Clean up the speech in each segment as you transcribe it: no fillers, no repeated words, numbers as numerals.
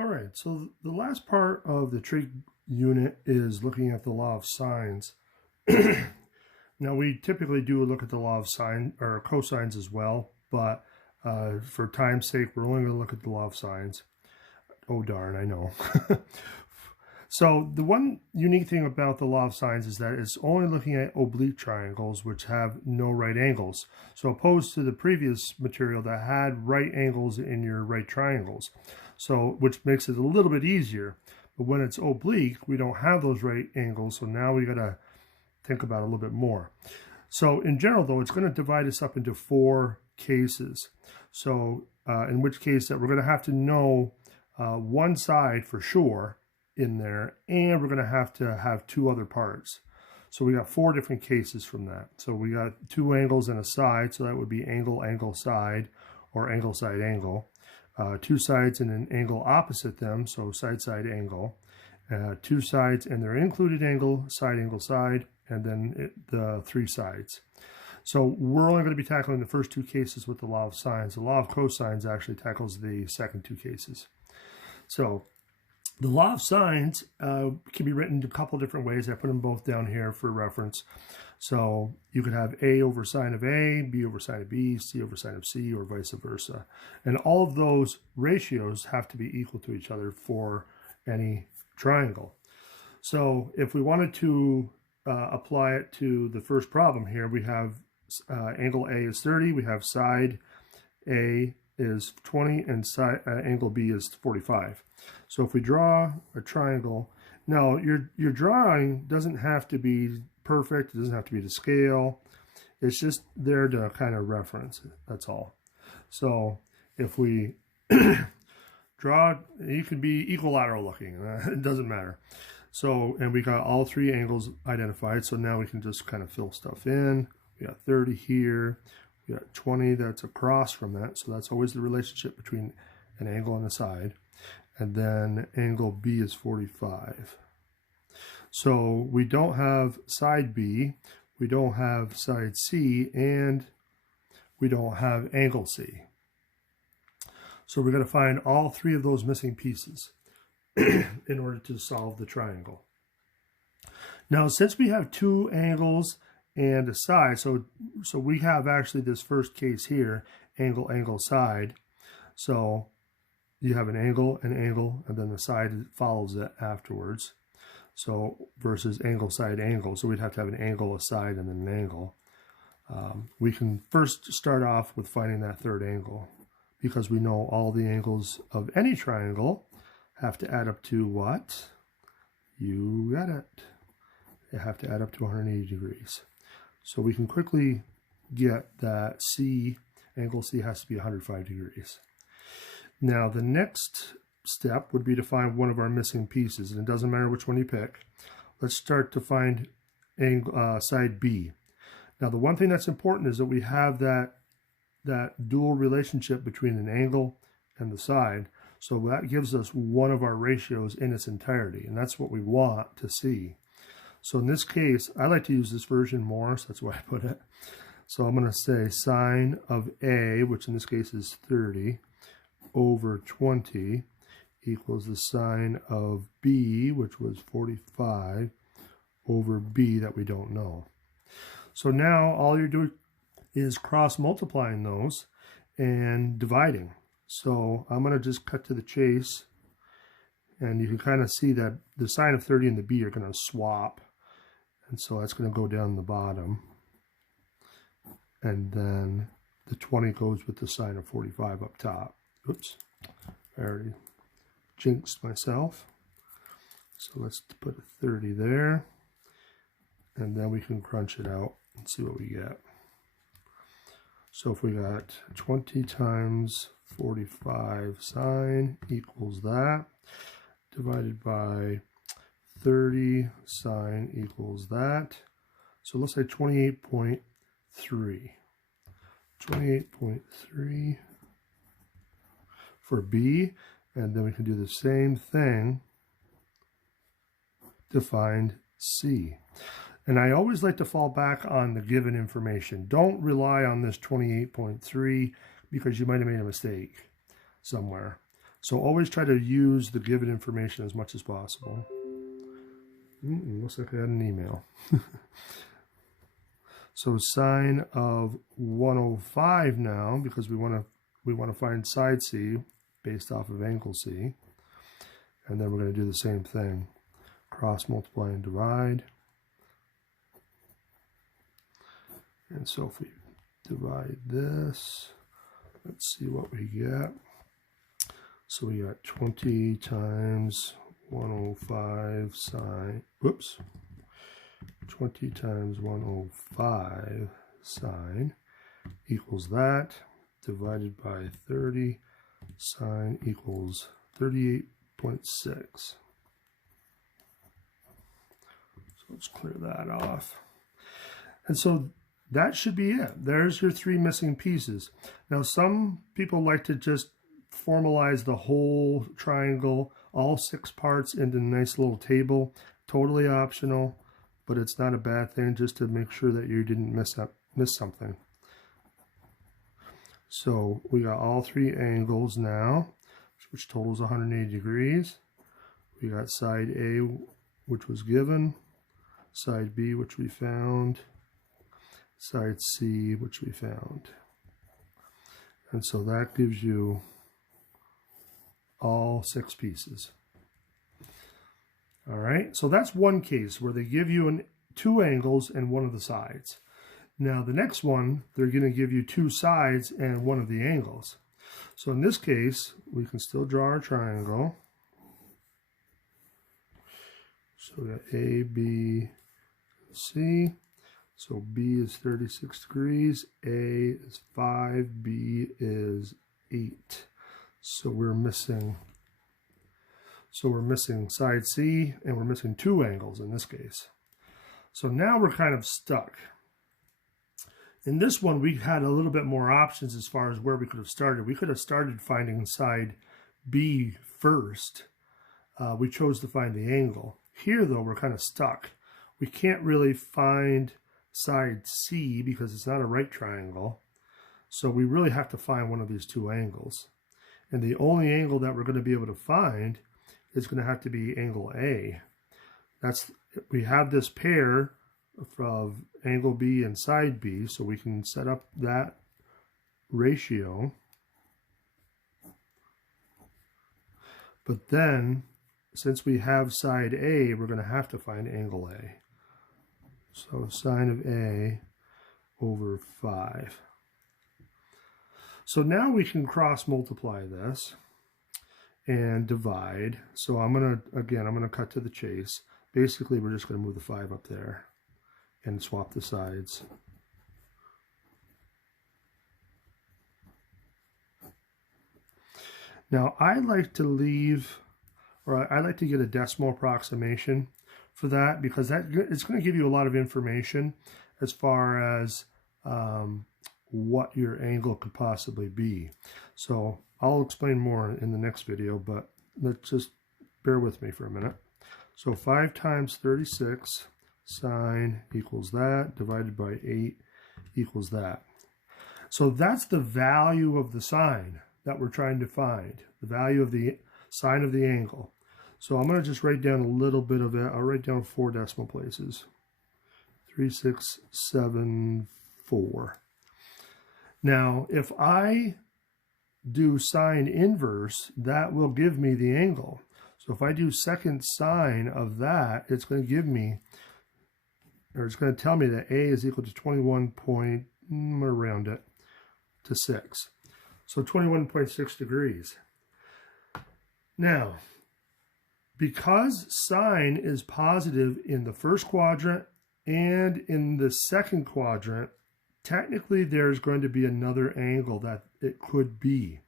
All right, so the last part of the trig unit is looking at the law of sines. Now, we typically do look at the law of sine or cosines as well, but for time's sake, we're only going to look at the law of sines. Oh, darn, I know. So the one unique thing about the law of sines is that it's only looking at oblique triangles which have no right angles. So opposed to the previous material that had right angles in your right triangles, so which makes it a little bit easier. But when it's oblique, we don't have those right angles, so now we got to think about it a little bit more. So in general, though, it's going to divide us up into 4 cases. So in which case that we're going to have to know one side for sure in there, and we're going to have 2 other parts. So we got 4 different cases from that. So we got 2 angles and a side, so that would be angle, angle, side, or angle, side, angle. 2 sides and an angle opposite them, so side, side, angle. 2 sides and their included angle, side, and then the 3 sides. So we're only going to be tackling the first 2 cases with the law of sines. The law of cosines actually tackles the second 2 cases. So the law of sines can be written a couple different ways. I put them both down here for reference. So you could have A over sine of A, B over sine of B, C over sine of C, or vice versa. And all of those ratios have to be equal to each other for any triangle. So if we wanted to apply it to the first problem here, we have angle A is 30, we have side A is 20, and side angle B is 45. So if we draw a triangle, now your drawing doesn't have to be perfect, it doesn't have to be to scale, it's just there to kind of reference it, that's all. So if we draw, you could be equilateral looking, it doesn't matter. So, and we got all 3 angles identified, so now we can just kind of fill stuff in. We got 30 here, we got 20 that's across from that, so that's always the relationship between an angle and a side. And then angle B is 45. So we don't have side B, we don't have side C, and we don't have angle C. So we're going to find all 3 of those missing pieces in order to solve the triangle. Now, since we have 2 angles and a side, so we have actually this first case here, angle, angle, side. So you have an angle, and then the side follows it afterwards. So versus angle, side, angle. So we'd have to have an angle, a side, and then an angle. We can first start off with finding that third angle, because we know all the angles of any triangle have to add up to what? You got it. They have to add up to 180 degrees. So we can quickly get that C, angle C has to be 105 degrees. Now the next step would be to find one of our missing pieces, and it doesn't matter which one you pick. Let's start to find angle, side B. Now the one thing that's important is that we have that dual relationship between an angle and the side. So that gives us one of our ratios in its entirety, and that's what we want to see. So in this case, I like to use this version more, so that's why I put it. So I'm going to say sine of A, which in this case is 30, over 20 equals the sine of B, which was 45, over B that we don't know. So now all you're doing is cross multiplying those and dividing. So I'm going to just cut to the chase, and you can kind of see that the sine of 30 and the B are going to swap, and so that's going to go down the bottom, and then the 20 goes with the sine of 45 up top. Oops, I already jinxed myself. So let's put a 30 there, and then we can crunch it out and see what we get. So if we got 20 times 45 sine equals that, divided by 30 sine equals that. So let's say 28.3. 28.3 for B, and then we can do the same thing to find C. And I always like to fall back on the given information. Don't rely on this 28.3 because you might have made a mistake somewhere. So always try to use the given information as much as possible. Looks like I had an email. So sine of 105 now, because we want to find side C based off of angle C. And then we're going to do the same thing. Cross multiply and divide. And so if we divide this, let's see what we get. So we got 20 times 105 sine, 20 times 105 sine equals that, divided by 30, sine equals 38.6. So let's clear that off. And so that should be it. There's your three missing pieces. Now some people like to just formalize the whole triangle, all 6 parts, into a nice little table. Totally optional, but it's not a bad thing, just to make sure that you didn't miss something. So we got all 3 angles now, which totals 180 degrees. We got side A, which was given, side B, which we found, side C, which we found. And so that gives you all 6 pieces. All right, so that's one case where they give you 2 angles and 1 of the sides. Now the next one, they're going to give you 2 sides and 1 of the angles. So in this case, we can still draw our triangle. So we got A, B, C. So B is 36 degrees, A is 5, B is 8. So we're missing side C, and we're missing 2 angles in this case. So now we're kind of stuck. In this one, we had a little bit more options as far as where we could have started. We could have started finding side B first. We chose to find the angle. Here, though, we're kind of stuck. We can't really find side C because it's not a right triangle. So we really have to find one of these 2 angles. And the only angle that we're going to be able to find is going to have to be angle A. We have this pair of angle B and side B, so we can set up that ratio. But then, since we have side A, we're going to have to find angle A. So sine of A over 5. So now we can cross multiply this and divide. So I'm going to cut to the chase. Basically, we're just going to move the 5 up there and swap the sides. Now I like to get a decimal approximation for that, because it's going to give you a lot of information as far as what your angle could possibly be. So I'll explain more in the next video, but let's just bear with me for a minute. So 5 times 36 sine equals that, divided by 8 equals that. So that's the value of the sine that we're trying to find, the value of the sine of the angle. So I'm going to just write down a little bit of it. I'll write down 4 decimal places. 3674. Now, if I do sine inverse, that will give me the angle. So if I do second sine of that, it's going to give me, or it's going to tell me that A is equal to 21 point, I'm going to round it to 6. So 21.6 degrees. Now, because sine is positive in the first quadrant and in the second quadrant, technically there's going to be another angle that it could be.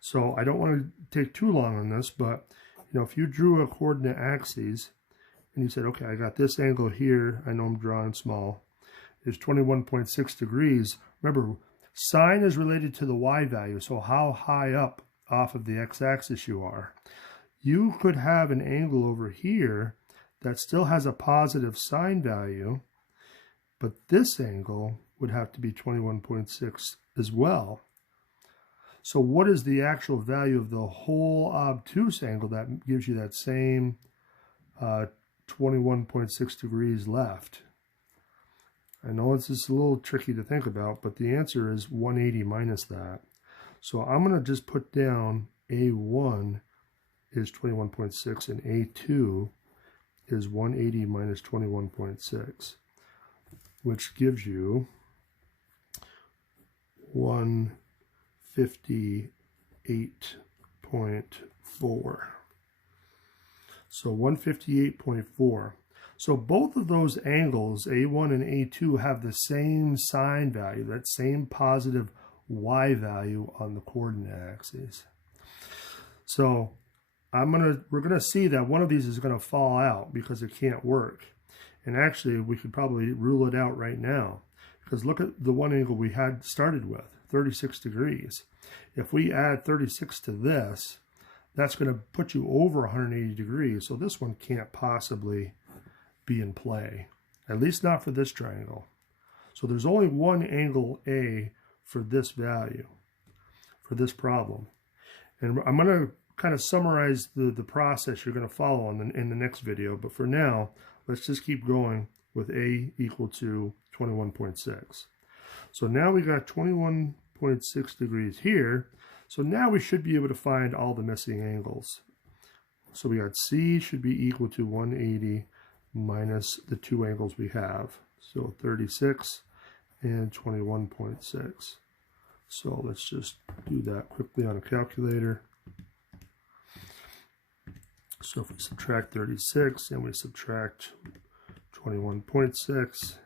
So I don't want to take too long on this, but if you drew a coordinate axis and you said, okay, I got this angle here, I know I'm drawing small, is 21.6 degrees. Remember, sine is related to the y value, so how high up off of the x-axis you are. You could have an angle over here that still has a positive sine value, but this angle would have to be 21.6 as well. So what is the actual value of the whole obtuse angle that gives you that same 21.6 degrees left? I know it's just a little tricky to think about, but the answer is 180 minus that. So I'm going to just put down A1 is 21.6 and A2 is 180 minus 21.6, which gives you 158.4. So 158.4. So both of those angles, A1 and A2, have the same sine value, that same positive y value on the coordinate axes. So we're gonna see that one of these is gonna fall out because it can't work. And actually, we could probably rule it out right now, because look at the one angle we had started with, 36 degrees. If we add 36 to this, that's going to put you over 180 degrees. So this one can't possibly be in play, at least not for this triangle. So there's only one angle A for this value, for this problem. And I'm going to kind of summarize the process you're going to follow in the next video. But for now, let's just keep going with A equal to 21.6. So now we got 21.6 degrees here. So now we should be able to find all the missing angles. So we got C should be equal to 180 minus the two angles we have. So 36 and 21.6. So let's just do that quickly on a calculator. So if we subtract 36 and we subtract 21.6,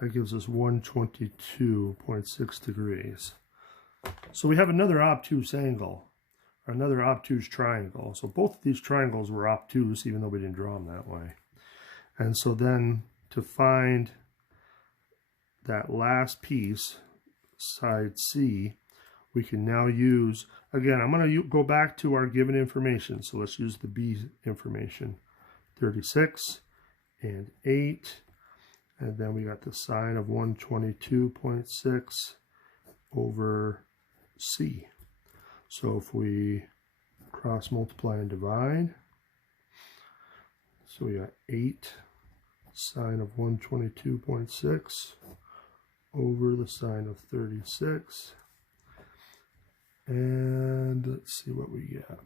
that gives us 122.6 degrees. So we have another obtuse angle, or another obtuse triangle. So both of these triangles were obtuse, even though we didn't draw them that way. And so then to find that last piece, side C, we can now use, again, I'm going to go back to our given information. So let's use the B information, 36 and 8. And then we got the sine of 122.6 over C. So if we cross multiply and divide, so we got 8 sine of 122.6 over the sine of 36. And let's see what we get.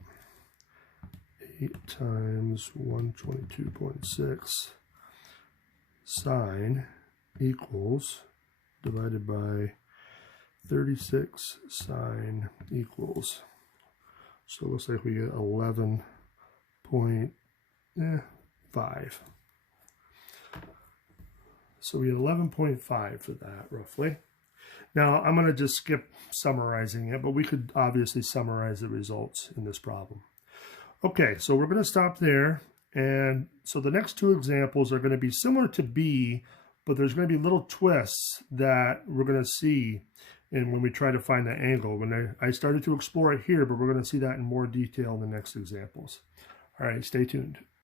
8 times 122.6 sine equals, divided by 36 sine equals. So it looks like we get 11.5. So we get 11.5 for that, roughly. Now, I'm going to just skip summarizing it, but we could obviously summarize the results in this problem. Okay, so we're going to stop there. And so the next two examples are going to be similar to B, but there's going to be little twists that we're going to see when we try to find that angle. When I started to explore it here, but we're going to see that in more detail in the next examples. All right, stay tuned.